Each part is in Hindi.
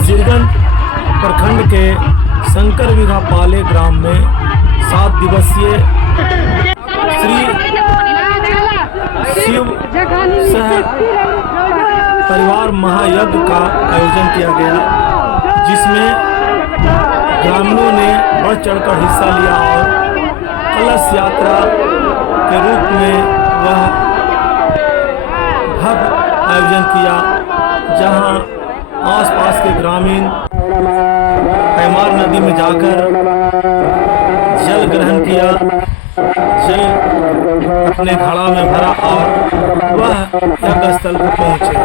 हजीरगंज प्रखंड के शंकर विघा पाले ग्राम में 7 दिवसीय श्री शिव सह परिवार महायज्ञ का आयोजन किया गया, जिसमें ग्रामीणों ने बढ़ चढ़कर हिस्सा लिया और कलश यात्रा के रूप में वह भव्य आयोजन किया, जहां आसपास के ग्रामीण पैमार नदी में जाकर जल ग्रहण किया, जल अपने घड़ा में भरा और वह यज्ञ स्थल पर पहुंचे।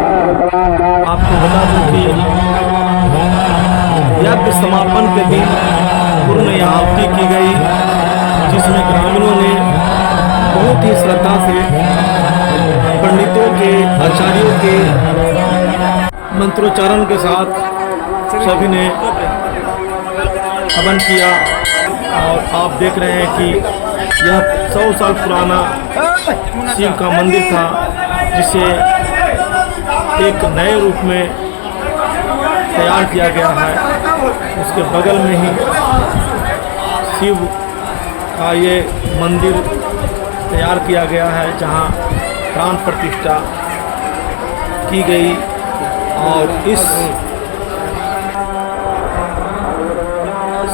आपको बता दूं कि यज्ञ समापन के दिन पूर्ण आहुति की गई, जिसमें ग्रामीणों ने बहुत ही श्रद्धा से पंडितों के, आचार्यों के मंत्रोच्चारण के साथ सभी ने हवन किया। और आप देख रहे हैं कि यह 100 साल पुराना शिव का मंदिर था, जिसे एक नए रूप में तैयार किया गया है। उसके बगल में ही शिव का ये मंदिर तैयार किया गया है, जहां प्राण प्रतिष्ठा की गई। और इस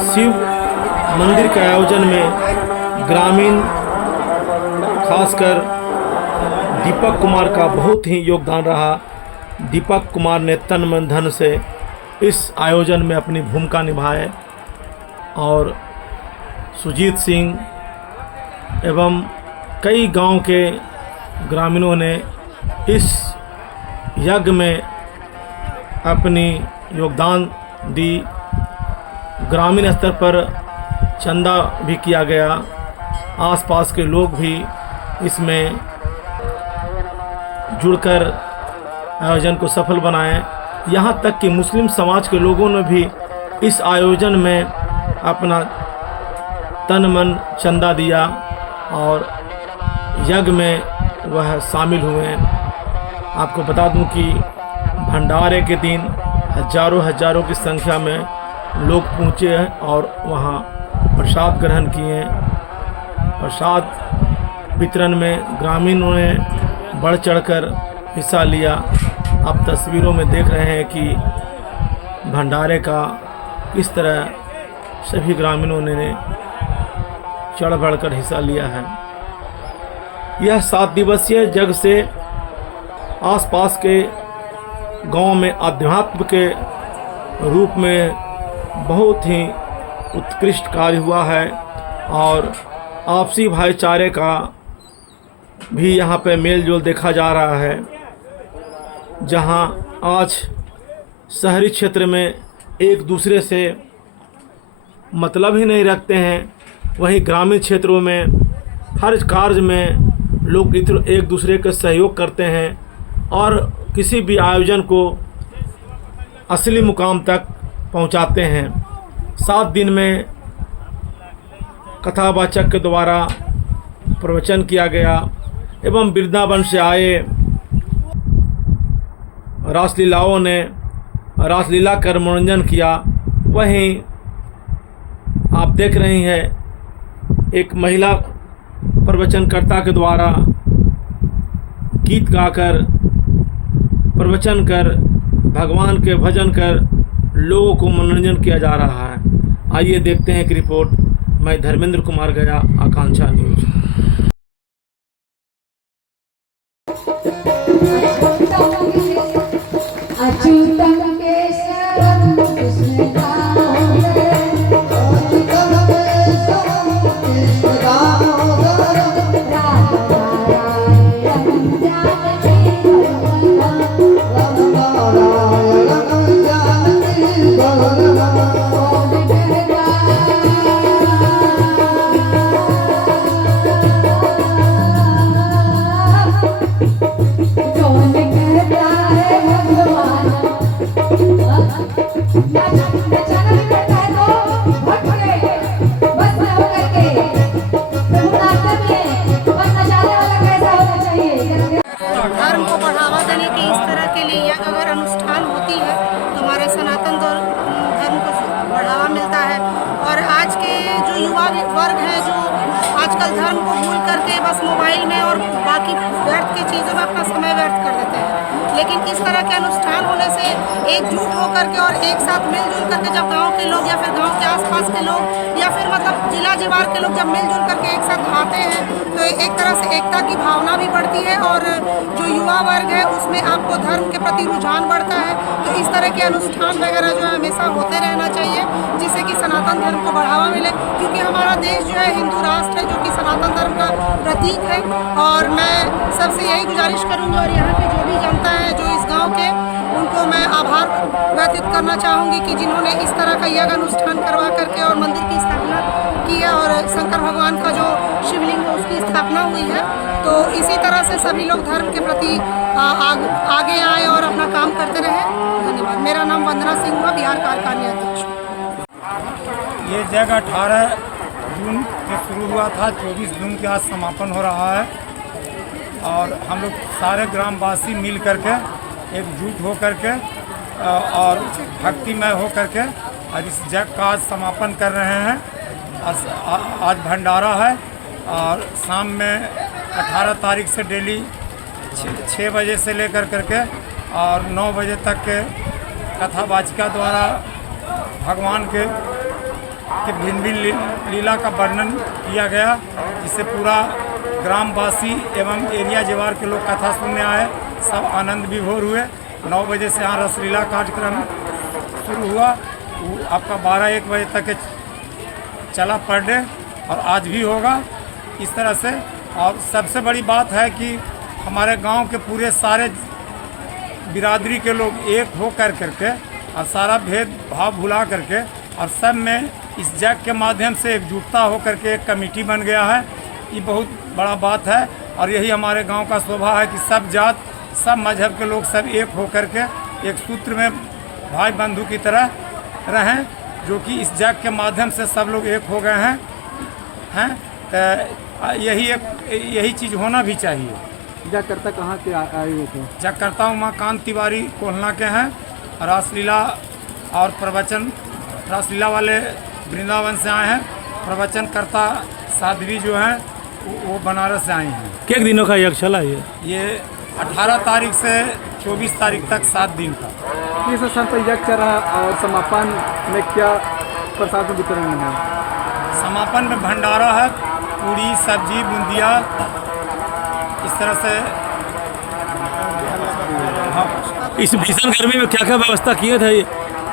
शिव मंदिर के आयोजन में ग्रामीण खासकर दीपक कुमार का बहुत ही योगदान रहा। दीपक कुमार ने तन मन धन से इस आयोजन में अपनी भूमिका निभाए और सुजीत सिंह एवं कई गांव के ग्रामीणों ने इस यज्ञ में अपनी योगदान दी। ग्रामीण स्तर पर चंदा भी किया गया, आसपास के लोग भी इसमें जुड़कर आयोजन को सफल बनाए। यहाँ तक कि मुस्लिम समाज के लोगों ने भी इस आयोजन में अपना तन मन चंदा दिया और यज्ञ में वह शामिल हुए। आपको बता दूं कि भंडारे के दिन हजारों की संख्या में लोग पहुँचे हैं और वहाँ प्रसाद ग्रहण किए। प्रसाद वितरण में ग्रामीणों ने बढ़ चढ़कर हिस्सा लिया। आप तस्वीरों में देख रहे हैं कि भंडारे का किस तरह सभी ग्रामीणों ने चढ़ बढ़कर हिस्सा लिया है। यह 7 दिवसीय यज्ञ से आसपास के गांव में अध्यात्म के रूप में बहुत ही उत्कृष्ट कार्य हुआ है और आपसी भाईचारे का भी यहाँ पे मेल जोल देखा जा रहा है। जहाँ आज शहरी क्षेत्र में एक दूसरे से मतलब ही नहीं रखते हैं, वहीं ग्रामीण क्षेत्रों में हर कार्य में लोग एक दूसरे का सहयोग करते हैं और किसी भी आयोजन को असली मुकाम तक पहुंचाते हैं। 7 दिन में कथावाचक के द्वारा प्रवचन किया गया एवं वृंदावन से आए रासलीलाओं ने रासलीला कर मनोरंजन किया। वहीं आप देख रहे हैं एक महिला प्रवचनकर्ता के द्वारा गीत गाकर प्रवचन कर भगवान के भजन कर लोगों को मनोरंजन किया जा रहा है। आइए देखते हैं एक रिपोर्ट। मैं धर्मेंद्र कुमार गया, आकांक्षा न्यूज। में अपना समय व्यर्थ कर देते हैं। लेकिन इस तरह के अनुष्ठान होने से एकजुट होकर के और एक साथ मिलजुल करके जब गांव के लोग या फिर गांव के आसपास के लोग या फिर मतलब जिला जीवार के लोग जब मिलजुल करके एक साथ आते हैं तो एक तरह से एकता की भावना भी बढ़ती है और जो युवा वर्ग है उसमें आपको धर्म के प्रति रुझान बढ़ता है। तो इस तरह के अनुष्ठान वगैरह जो है हमेशा होते रहना चाहिए जिससे कि सनातन धर्म को बढ़ावा मिले, क्योंकि हमारा देश जो है हिंदू राष्ट्र है जो कि सनातन धर्म का प्रतीक है। और मैं सबसे यही गुजारिश करूँगी और यहाँ की जो भी जनता है जो इस गाँव के, उनको मैं आभार व्यतीत करना चाहूँगी कि जिन्होंने इस तरह का यज्ञ अनुष्ठान करवा करके और मंदिर की स्थापना की है और शंकर भगवान का जो शिवलिंग है उसकी स्थापना हुई है। तो इसी तरह से सभी लोग धर्म के प्रति आगे आए और अपना काम करते रहे। धन्यवाद। मेरा नाम वंदना सिंह हुआ, बिहार कार्यकारिणी अध्यक्ष। ये जगह 18 जून से शुरू हुआ था, 24 जून के आज समापन हो रहा है और हम लोग सारे ग्रामवासी मिल करके एकजुट हो करके और भक्तिमय हो करके आज इस जग का आज समापन कर रहे हैं। आज भंडारा है और शाम में 18 तारीख से डेली 6 बजे से लेकर करके और 9 बजे तक के कथावाचिका द्वारा भगवान के भिन्न भिन्न लीला का वर्णन किया गया, जिससे पूरा ग्रामवासी एवं एरिया जवार के लोग कथा सुनने आए, सब आनंद विभोर हुए। 9 बजे से यहाँ रसलीला कार्यक्रम शुरू हुआ, वो आपका 12-1 बजे तक के चला पर डे और आज भी होगा इस तरह से। और सबसे बड़ी बात है कि हमारे गांव के पूरे सारे बिरादरी के लोग एक हो करके और सारा भेदभाव भुला करके और सब में इस जग के माध्यम से एकजुटता हो करके एक कमेटी बन गया है। ये बहुत बड़ा बात है और यही हमारे गांव का शोभा है कि सब जात सब मजहब के लोग सब एक हो करके एक सूत्र में भाई बंधु की तरह रहें, जो कि इस जग के माध्यम से सब लोग एक हो गए हैं। तो यही चीज़ होना भी चाहिए। जगकर्ता कहाँ के आए हुए थे? जगकर्ता उमाकांत तिवारी कोल्हना के हैं। रासलीला और प्रवचन, रासलीला वाले वृंदावन से आए हैं। प्रवचनकर्ता साध्वी जो हैं वो बनारस से आई हैं। कितने दिनों का यज्ञ चला ये 18 तारीख से 24 तारीख तक 7 दिन का। किस स्थान पर यज्ञ चल रहा और समापन में क्या प्रसाद वितरण है? समापन में भंडारा है, पूड़ी सब्जी बूंदिया इस तरह से। इस भीषण गर्मी में क्या क्या व्यवस्था किए थे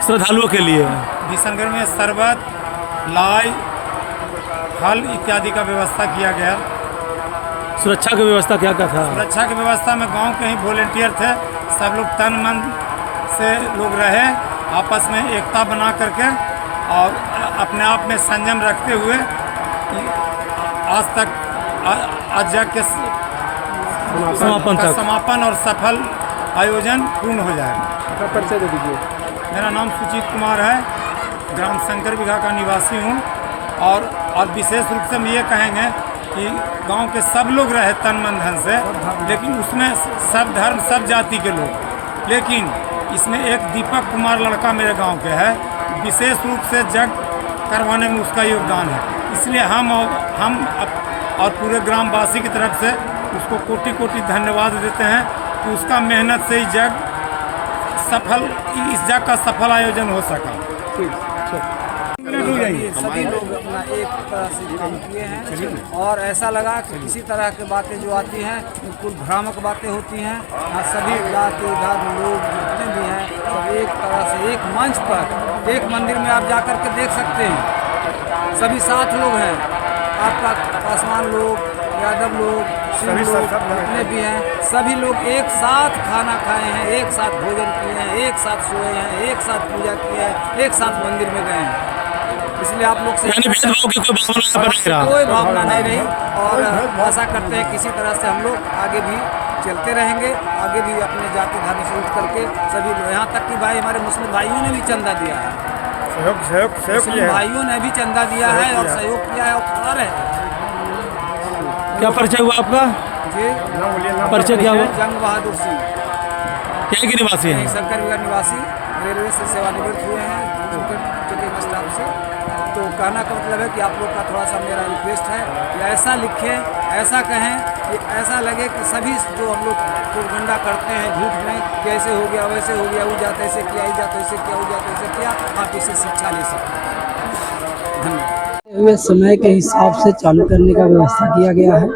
श्रद्धालुओं के लिए? भीषण गर्मी में शरबत, लाई, फल इत्यादि का व्यवस्था किया गया। सुरक्षा की व्यवस्था क्या क्या था? सुरक्षा की व्यवस्था में गांव के ही वॉलेंटियर थे, सब लोग तन मन से लोग रहे, आपस में एकता बना करके और अपने आप में संयम रखते हुए आज तक आज जग के समापन और सफल आयोजन पूर्ण हो जाएगा। परिचय दे दीजिए। मेरा नाम सुजीत कुमार है, ग्राम शंकर बिघा का निवासी हूँ। और विशेष रूप से हम ये कहेंगे कि गांव के सब लोग रहे तन मन धन से, लेकिन उसमें सब धर्म सब जाति के लोग। लेकिन इसमें एक दीपक कुमार लड़का मेरे गांव के है, विशेष रूप से जग करवाने में उसका योगदान है। इसलिए हम और पूरे ग्रामवासी की तरफ से उसको कोटि कोटि धन्यवाद देते हैं कि उसका मेहनत से इस जग का सफल आयोजन हो सका। सभी लोग अपना एक तरह से काम किए हैं और ऐसा लगा कि किसी तरह की बातें जो आती हैं बिल्कुल भ्रामक बातें होती हैं। यहाँ सभी जाति धर्म लोग जितने भी हैं सब एक तरह से एक मंच पर एक मंदिर में आप जाकर के देख सकते हैं। सभी साथ लोग हैं, आपका पासवान लोग, यादव लोग, सिंह लोग जितने भी हैं सभी लोग एक साथ खाना खाए हैं, एक साथ भोजन किए हैं, एक साथ सोए हैं, एक साथ पूजा किए हैं, एक साथ मंदिर में गए हैं। इसलिए आप लोग से कोई भावना नहीं रही और आशा करते हैं किसी तरह से हम लोग आगे भी चलते रहेंगे, आगे भी अपने जाति धर्म से उठ करके सभी लोग, यहाँ तक कि भाई हमारे मुस्लिम भाइयों ने भी चंदा दिया है, मुस्लिम भाइयों ने भी चंदा दिया है और सहयोग किया है और खड़ा रहे। क्या परिचय हुआ आपका? जी परिचय क्या हुआ? जंग बहादुर सिंह, यहीं के निवासी हैं? शंकर बिघा निवासी, रेलवे से सेवानिवृत्त हुए हैं चेकिंग स्टाफ से। तो कहना का मतलब है कि आप लोग का थोड़ा सा मेरा रिक्वेस्ट है कि ऐसा लिखें, ऐसा कहें कि ऐसा लगे कि सभी जो हम लोग प्रोपगंडा करते हैं झूठ में कि ऐसे हो गया वैसे हो गया, वो जात ऐसे किया, ई जात ऐसे किया, वो जात ऐसे किया, आप इसे शिक्षा ले सकते हैं। धन्यवाद। हुए समय के हिसाब से चालू करने का व्यवस्था किया गया है।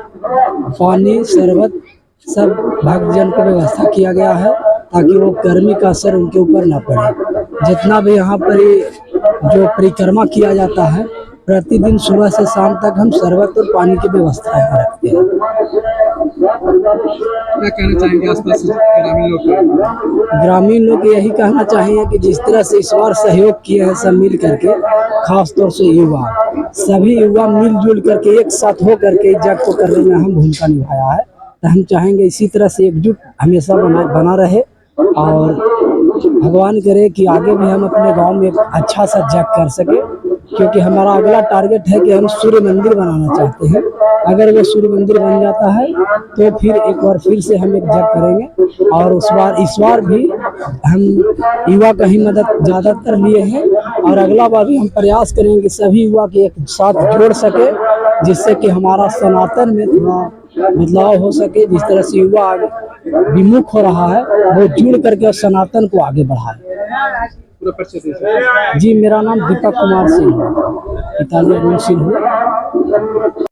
पानी शरबत सब भक्तजन को व्यवस्था किया गया है ताकि वो गर्मी का असर उनके ऊपर ना पड़े। जितना भी यहाँ पर जो परिक्रमा किया जाता है, प्रतिदिन सुबह से शाम तक हम शरबत और पानी की व्यवस्था यहाँ रखते हैं। क्या कहना चाहेंगे आसपास के ग्रामीण लोग को? ग्रामीण लोग यही कहना चाहेंगे कि जिस तरह से इस बार सहयोग किए हैं सब मिल करके, खास तौर से युवा, सभी युवा मिलजुल करके एक साथ हो करके इस जग को करने में अहम भूमिका निभाया है। तो हम चाहेंगे इसी तरह से एकजुट हमेशा बना रहे और भगवान करे कि आगे भी हम अपने गांव में एक अच्छा सा जग कर सके, क्योंकि हमारा अगला टारगेट है कि हम सूर्य मंदिर बनाना चाहते हैं। अगर वो सूर्य मंदिर बन जाता है तो फिर एक बार फिर से हम एक जग करेंगे और इस बार भी हम युवा का ही मदद ज़्यादातर लिए हैं और अगला बार भी हम प्रयास करेंगे कि सभी युवा के एक साथ जोड़ सके, जिससे कि हमारा सनातन में थोड़ा बदलाव हो सके। जिस तरह से युवा विमुख हो रहा है वो जुड़ करके सनातन को आगे बढ़ाए। पूरा परिचय दीजिए। जी, मेरा नाम दीपक कुमार सिंह है, पिताजी अरुण सिंह है।